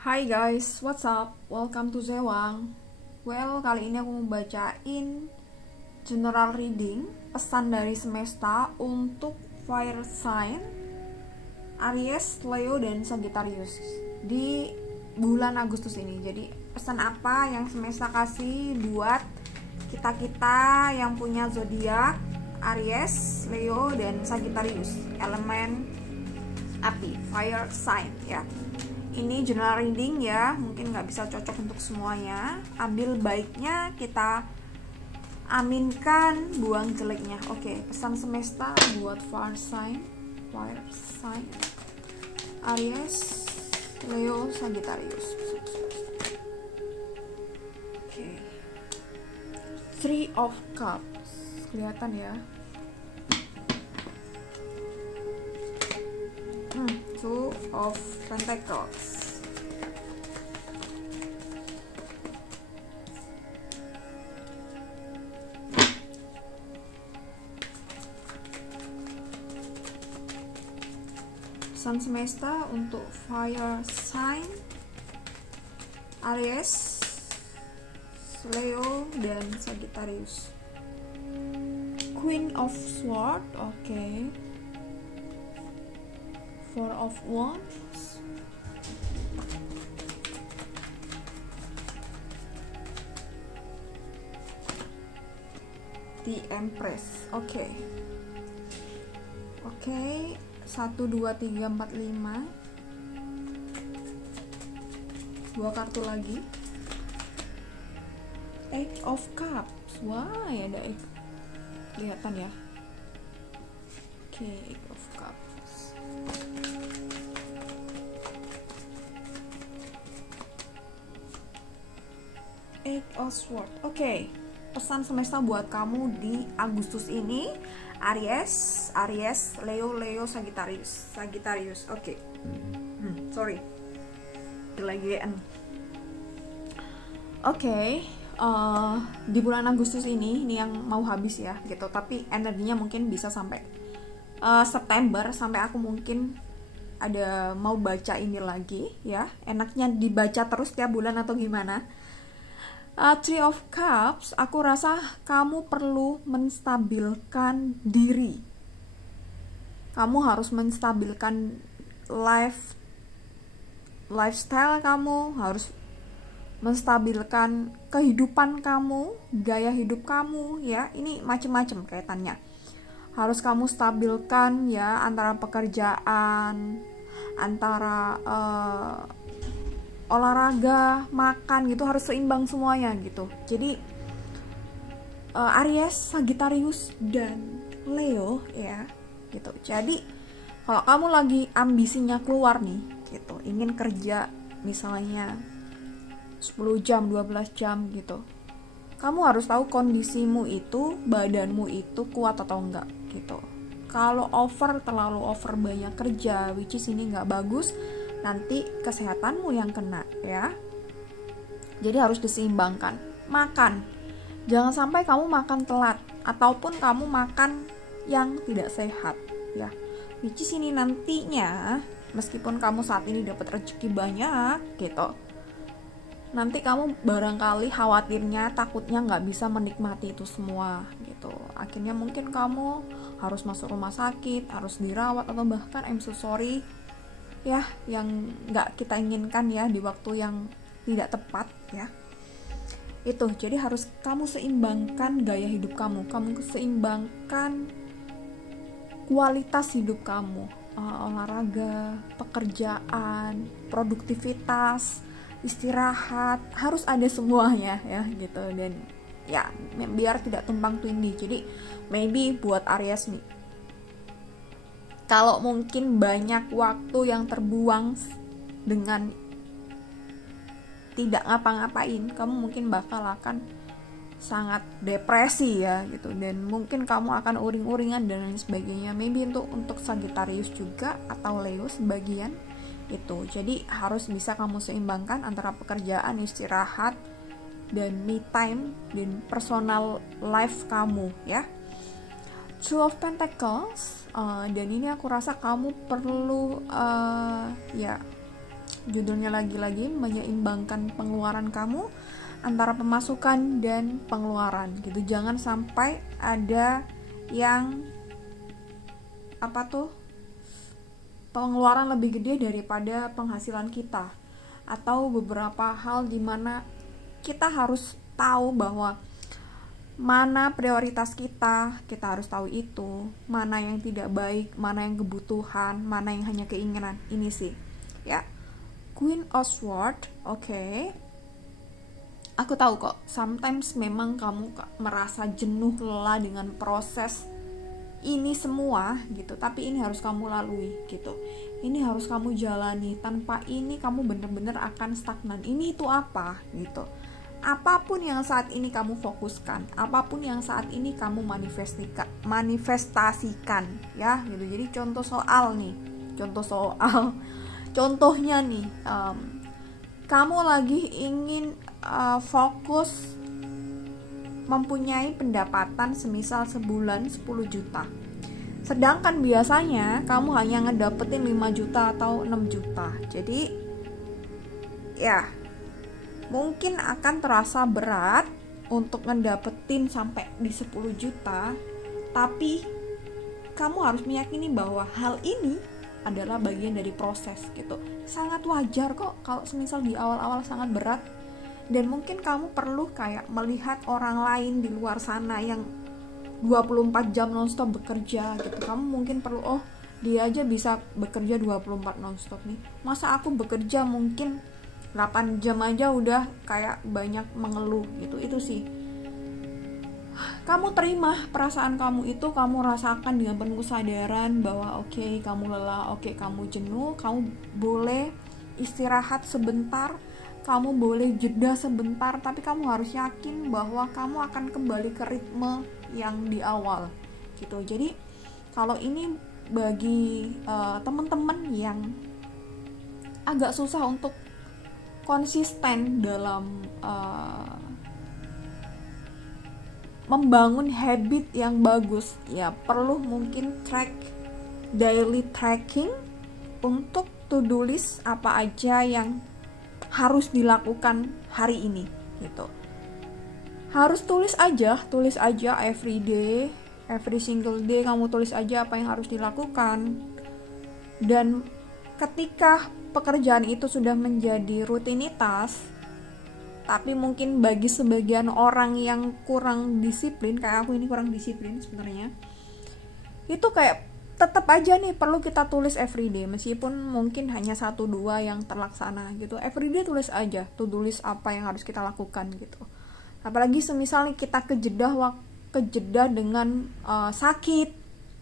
Hai guys, what's up? Welcome to Zewang. Well, kali ini aku mau bacain general reading, pesan dari semesta untuk fire sign Aries, Leo, dan Sagittarius di bulan Agustus ini. Jadi pesan apa yang semesta kasih buat kita-kita yang punya zodiak Aries, Leo, dan Sagittarius, elemen api, fire sign ya. Ini general reading ya, mungkin nggak bisa cocok untuk semuanya. Ambil baiknya, kita aminkan, buang jeleknya. Oke, pesan semesta buat fire sign Aries, Leo, Sagittarius. Oke, Three of Cups, kelihatan ya. Two of Pentacles, pesan semesta untuk fire sign Aries, Leo, dan Sagittarius. Queen of Swords, oke. Four of Wands, The Empress. Oke, 1, 2, 3, 4, 5. Dua kartu lagi. Eight of Cups. Wah, ada eight. Kelihatan ya. Oke, Eight of Cups. Eight of Swords. Oke, pesan semesta buat kamu di Agustus ini, Aries, Leo, Sagittarius. Oke. Sorry. Lagi N. Oke, di bulan Agustus ini yang mau habis ya, gitu. Tapi energinya mungkin bisa sampai September, sampai aku mungkin ada mau baca ini lagi ya. Enaknya dibaca terus tiap bulan atau gimana? Three of Cups, aku rasa kamu perlu menstabilkan diri. Kamu harus menstabilkan lifestyle kamu, harus menstabilkan kehidupan kamu, gaya hidup kamu ya. Ini macam-macam kaitannya. Harus kamu stabilkan ya, antara pekerjaan, antara olahraga, makan gitu, harus seimbang semuanya gitu. Jadi Aries, Sagittarius, dan Leo ya gitu. Jadi kalau kamu lagi ambisinya keluar nih gitu, ingin kerja misalnya 10 jam, 12 jam gitu, kamu harus tahu kondisimu itu, badanmu itu kuat atau enggak gitu. Kalau terlalu over banyak kerja, which is ini nggak bagus, nanti kesehatanmu yang kena ya. Jadi harus diseimbangkan. Makan, jangan sampai kamu makan telat ataupun kamu makan yang tidak sehat ya. Which is ini nantinya, meskipun kamu saat ini dapat rezeki banyak gitu, nanti kamu barangkali khawatirnya, takutnya nggak bisa menikmati itu semua gitu. Akhirnya mungkin kamu harus masuk rumah sakit, harus dirawat, atau bahkan I'm so sorry ya, yang nggak kita inginkan ya, di waktu yang tidak tepat ya. Itu, jadi harus kamu seimbangkan gaya hidup kamu seimbangkan kualitas hidup kamu, olahraga, pekerjaan, produktivitas, istirahat, harus ada semuanya ya gitu. Dan ya, biar tidak tumpang tindih. Jadi maybe buat Aries nih, kalau mungkin banyak waktu yang terbuang dengan tidak ngapa-ngapain, kamu mungkin bakal akan sangat depresi ya gitu, dan mungkin kamu akan uring-uringan dan lain sebagainya. Maybe untuk Sagittarius juga atau Leo sebagian itu. Jadi harus bisa kamu seimbangkan antara pekerjaan, istirahat, dan me time, dan personal life kamu ya. Two of Pentacles, dan ini aku rasa kamu perlu ya Judulnya lagi-lagi menyeimbangkan pengeluaran kamu antara pemasukan dan pengeluaran gitu. Jangan sampai ada yang pengeluaran lebih gede daripada penghasilan kita, atau beberapa hal di mana kita harus tahu bahwa mana prioritas kita harus tahu itu, mana yang tidak baik, mana yang kebutuhan, mana yang hanya keinginan. Ini sih ya, Queen of Swords. Oke. Aku tahu kok, sometimes memang kamu merasa jenuh, lelah dengan proses ini semua gitu, tapi ini harus kamu lalui gitu. Ini harus kamu jalani. Tanpa ini kamu bener-bener akan stagnan. Ini itu apa gitu. Apapun yang saat ini kamu fokuskan, apapun yang saat ini kamu manifestasikan ya gitu. Jadi contohnya nih, kamu lagi ingin fokus mempunyai pendapatan semisal sebulan 10 juta. Sedangkan biasanya kamu hanya ngedapetin 5 juta atau 6 juta. Jadi ya, mungkin akan terasa berat untuk ngedapetin sampai di 10 juta. Tapi kamu harus meyakini bahwa hal ini adalah bagian dari proses gitu. Sangat wajar kok kalau semisal di awal-awal sangat berat. Dan mungkin kamu perlu kayak melihat orang lain di luar sana yang 24 jam nonstop bekerja gitu. Kamu mungkin perlu, oh dia aja bisa bekerja 24 nonstop nih, masa aku bekerja mungkin 8 jam aja udah kayak banyak mengeluh gitu. Itu sih, kamu terima perasaan kamu itu, kamu rasakan dengan penuh kesadaran bahwa oke, kamu lelah, oke, kamu jenuh, kamu boleh istirahat sebentar, kamu boleh jeda sebentar, tapi kamu harus yakin bahwa kamu akan kembali ke ritme yang di awal gitu. Jadi kalau ini bagi teman-teman yang agak susah untuk konsisten dalam membangun habit yang bagus, ya perlu mungkin daily tracking untuk to-do list apa aja yang harus dilakukan hari ini gitu. Harus tulis aja every day, every single day kamu tulis aja apa yang harus dilakukan. Dan ketika pekerjaan itu sudah menjadi rutinitas, tapi mungkin bagi sebagian orang yang kurang disiplin, kayak aku ini kurang disiplin sebenarnya, itu kayak tetap aja nih perlu kita tulis everyday, meskipun mungkin hanya 1-2 yang terlaksana gitu. Everyday tulis aja, tulis apa yang harus kita lakukan gitu. Apalagi semisal nih kita kejeda dengan sakit,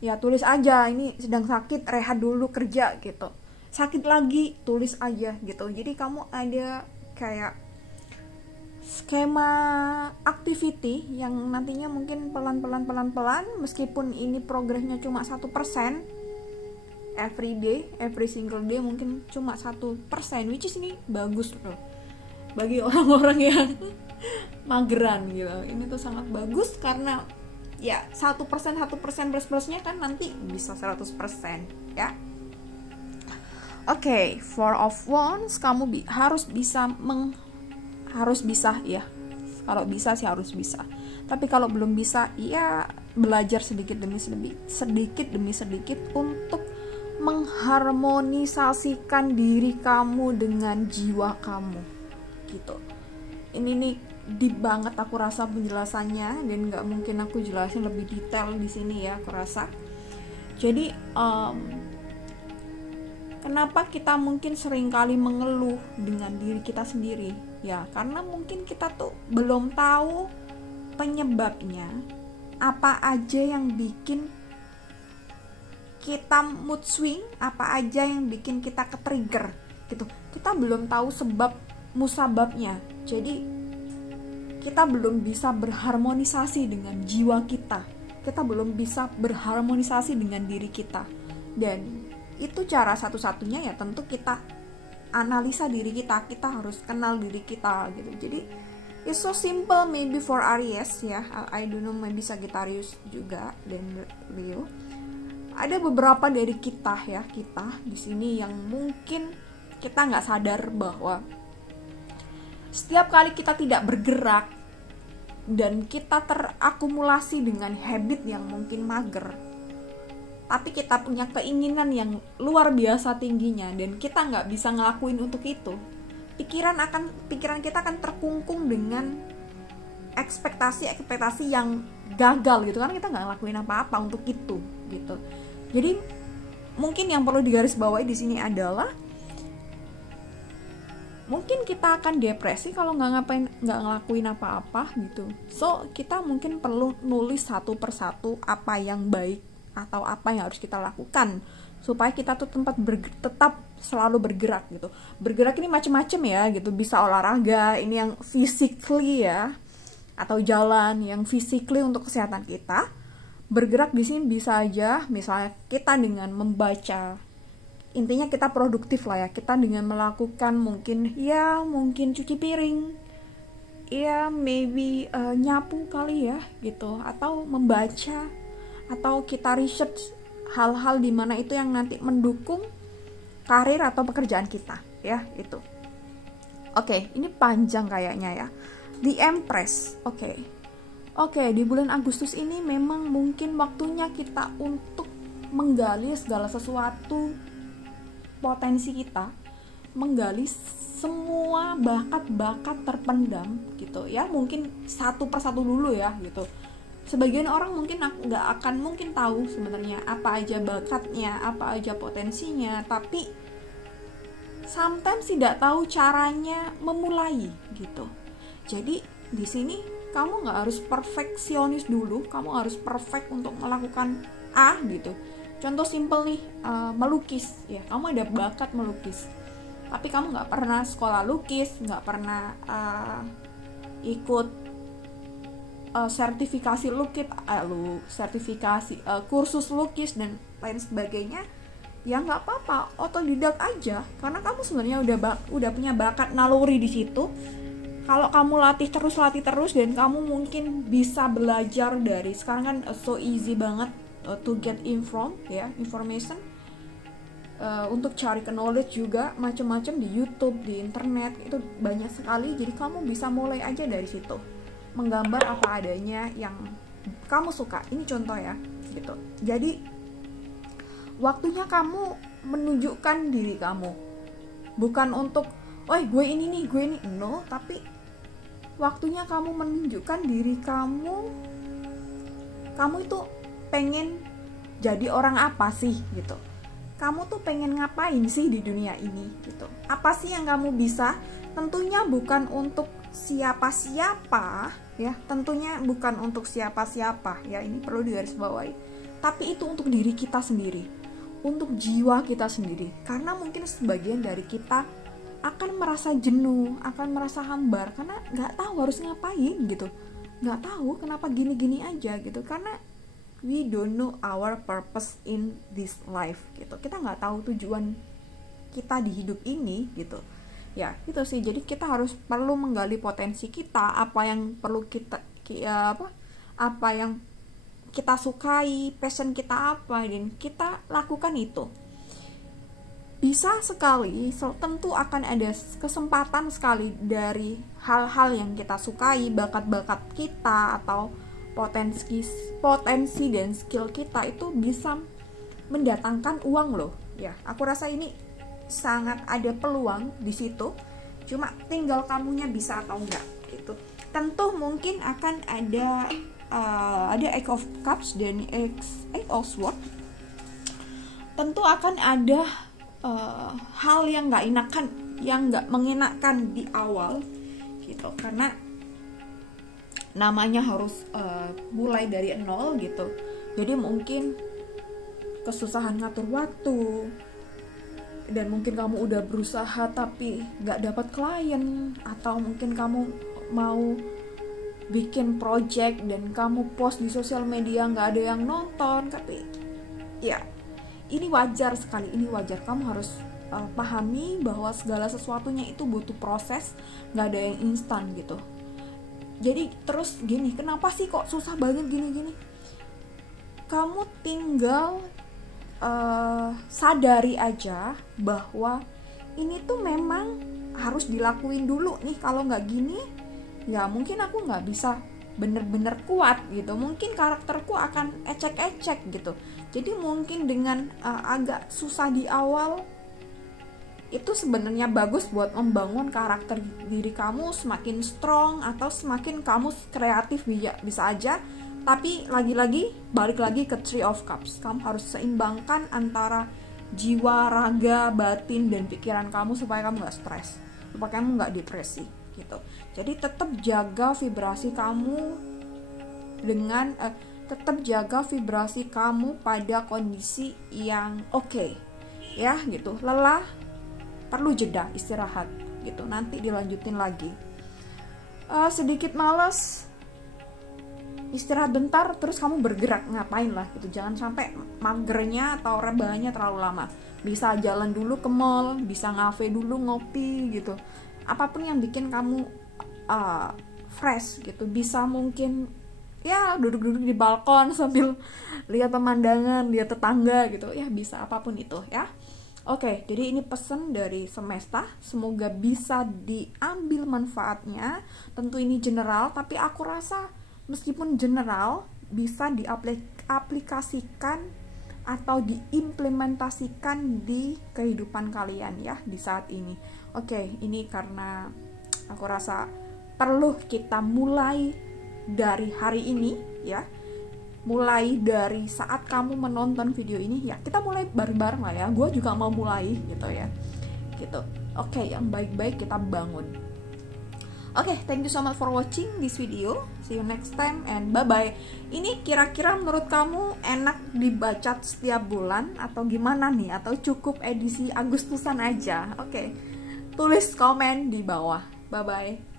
ya tulis aja ini sedang sakit, rehat dulu kerja gitu. Sakit lagi, tulis aja gitu. Jadi kamu ada kayak skema activity yang nantinya mungkin pelan-pelan meskipun ini progresnya cuma 1%, every day, every single day mungkin cuma 1%, which is ini bagus loh bagi orang-orang yang mageran gitu. Ini tuh sangat bagus karena ya 1% plus-plusnya kan nanti bisa 100% ya. Oke, Four of Wands, kamu harus bisa ya, kalau bisa sih harus bisa, tapi kalau belum bisa ya belajar sedikit demi sedikit untuk mengharmonisasikan diri kamu dengan jiwa kamu gitu. Ini nih deep banget aku rasa penjelasannya, dan nggak mungkin aku jelasin lebih detail di sini ya aku rasa. Jadi kenapa kita mungkin seringkali mengeluh dengan diri kita sendiri? Ya, karena mungkin kita tuh belum tahu penyebabnya, apa aja yang bikin kita mood swing, apa aja yang bikin kita ke-trigger gitu. Kita belum tahu sebab musababnya. Jadi kita belum bisa berharmonisasi dengan jiwa kita. Kita belum bisa berharmonisasi dengan diri kita. Dan itu cara satu-satunya ya tentu kita analisa diri kita harus kenal diri kita gitu. Jadi it's so simple maybe for Aries ya, I don't know, maybe Sagittarius juga dan Leo. Ada beberapa dari kita di sini yang mungkin kita nggak sadar bahwa setiap kali kita tidak bergerak dan kita terakumulasi dengan habit yang mungkin mager, tapi kita punya keinginan yang luar biasa tingginya dan kita nggak bisa ngelakuin untuk itu, pikiran kita akan terkungkung dengan ekspektasi yang gagal gitu kan, kita nggak ngelakuin apa-apa untuk itu gitu. Jadi mungkin yang perlu digarisbawahi di sini adalah mungkin kita akan depresi kalau nggak ngelakuin apa-apa gitu. So kita mungkin perlu nulis satu persatu apa yang baik atau apa yang harus kita lakukan supaya kita tuh tetap selalu bergerak gitu. Bergerak ini macam-macam ya gitu, bisa olahraga, ini yang physically ya, atau jalan yang physically untuk kesehatan kita. Bergerak di sini bisa aja misalnya kita dengan membaca, intinya kita produktif lah ya, kita dengan melakukan mungkin cuci piring ya, maybe nyapu kali ya gitu, atau membaca, atau kita research hal-hal di mana itu yang nanti mendukung karir atau pekerjaan kita ya itu. Oke, ini panjang kayaknya ya. The Empress. Oke, di bulan Agustus ini memang mungkin waktunya kita untuk menggali segala sesuatu potensi kita, menggali semua bakat-bakat terpendam gitu ya, mungkin satu persatu dulu ya gitu. Sebagian orang mungkin nggak akan mungkin tahu sebenarnya apa aja bakatnya, apa aja potensinya, tapi sometimes tidak tahu caranya memulai gitu. Jadi di sini kamu nggak harus perfeksionis dulu, kamu harus perfect untuk melakukan A gitu. Contoh simple nih, melukis ya, kamu ada bakat melukis, tapi kamu nggak pernah sekolah lukis, nggak pernah ikut sertifikasi lukis, kursus lukis dan lain sebagainya, ya nggak apa-apa, otodidak aja, karena kamu sebenarnya udah punya bakat naluri di situ. Kalau kamu latih terus dan kamu mungkin bisa belajar dari sekarang kan so easy banget to get information, untuk cari knowledge juga macam-macam di YouTube, di internet itu banyak sekali. Jadi kamu bisa mulai aja dari situ, menggambar apa adanya yang kamu suka. Ini contoh ya gitu. Jadi waktunya kamu menunjukkan diri kamu, bukan untuk gue ini no, tapi waktunya kamu menunjukkan diri kamu itu pengen jadi orang apa sih gitu. Kamu tuh pengen ngapain sih di dunia ini gitu. Apa sih yang kamu bisa? Tentunya bukan untuk siapa-siapa ya, tentunya bukan untuk siapa-siapa ya, ini perlu digarisbawahi. Tapi itu untuk diri kita sendiri, untuk jiwa kita sendiri. Karena mungkin sebagian dari kita akan merasa jenuh, akan merasa hambar karena nggak tahu harus ngapain gitu, nggak tahu kenapa gini-gini aja gitu, karena we don't know our purpose in this life gitu. Kita nggak tahu tujuan kita di hidup ini gitu. Ya itu sih, jadi kita perlu menggali potensi kita, apa yang perlu apa yang kita sukai, passion kita apa, dan kita lakukan itu. Bisa sekali, tentu akan ada kesempatan sekali dari hal-hal yang kita sukai, bakat-bakat kita atau potensi dan skill kita itu bisa mendatangkan uang loh ya. Aku rasa ini sangat ada peluang di situ, cuma tinggal kamunya bisa atau enggak gitu. Tentu mungkin akan ada Eight of Cups dan Eight of Swords. Tentu akan ada hal yang nggak mengenakan di awal gitu, karena namanya harus mulai dari nol gitu. Jadi mungkin kesusahan ngatur waktu, dan mungkin kamu udah berusaha tapi nggak dapat klien, atau mungkin kamu mau bikin project dan kamu post di sosial media nggak ada yang nonton. Tapi ya ini wajar sekali, ini wajar. Kamu harus pahami bahwa segala sesuatunya itu butuh proses, nggak ada yang instan gitu. Jadi terus gini, kenapa sih kok susah banget gini-gini? Kamu tinggal sadari aja bahwa ini tuh memang harus dilakuin dulu nih, kalau nggak gini ya mungkin aku nggak bisa bener-bener kuat gitu, mungkin karakterku akan ecek-ecek gitu. Jadi mungkin dengan agak susah di awal itu sebenarnya bagus buat membangun karakter diri kamu semakin strong, atau semakin kamu kreatif bisa aja. Tapi lagi-lagi balik lagi ke Three of Cups, kamu harus seimbangkan antara jiwa, raga, batin, dan pikiran kamu supaya kamu gak stres, supaya kamu gak depresi gitu. Jadi tetap jaga vibrasi kamu dengan tetap jaga vibrasi kamu pada kondisi yang oke, ya gitu. Lelah perlu jeda, istirahat gitu, nanti dilanjutin lagi. Sedikit malas, istirahat bentar, terus kamu bergerak, ngapain lah gitu. Jangan sampai magernya atau rebahannya terlalu lama. Bisa jalan dulu ke mall, bisa ngafe dulu, ngopi gitu, apapun yang bikin kamu fresh gitu. Bisa mungkin ya duduk-duduk di balkon sambil lihat pemandangan, lihat tetangga gitu ya, bisa apapun itu ya. Oke, jadi ini pesan dari semesta, semoga bisa diambil manfaatnya. Tentu ini general, tapi aku rasa meskipun general bisa diaplikasikan atau diimplementasikan di kehidupan kalian ya di saat ini. Oke, ini karena aku rasa perlu kita mulai dari hari ini ya. Mulai dari saat kamu menonton video ini ya, kita mulai bareng-bareng lah ya. Gue juga mau mulai gitu ya, gitu. Oke, yang baik-baik kita bangun. Oke, thank you so much for watching this video. See you next time and bye-bye. Ini kira-kira menurut kamu enak dibaca setiap bulan atau gimana nih? Atau cukup edisi Agustusan aja? Oke, tulis komen di bawah. Bye-bye.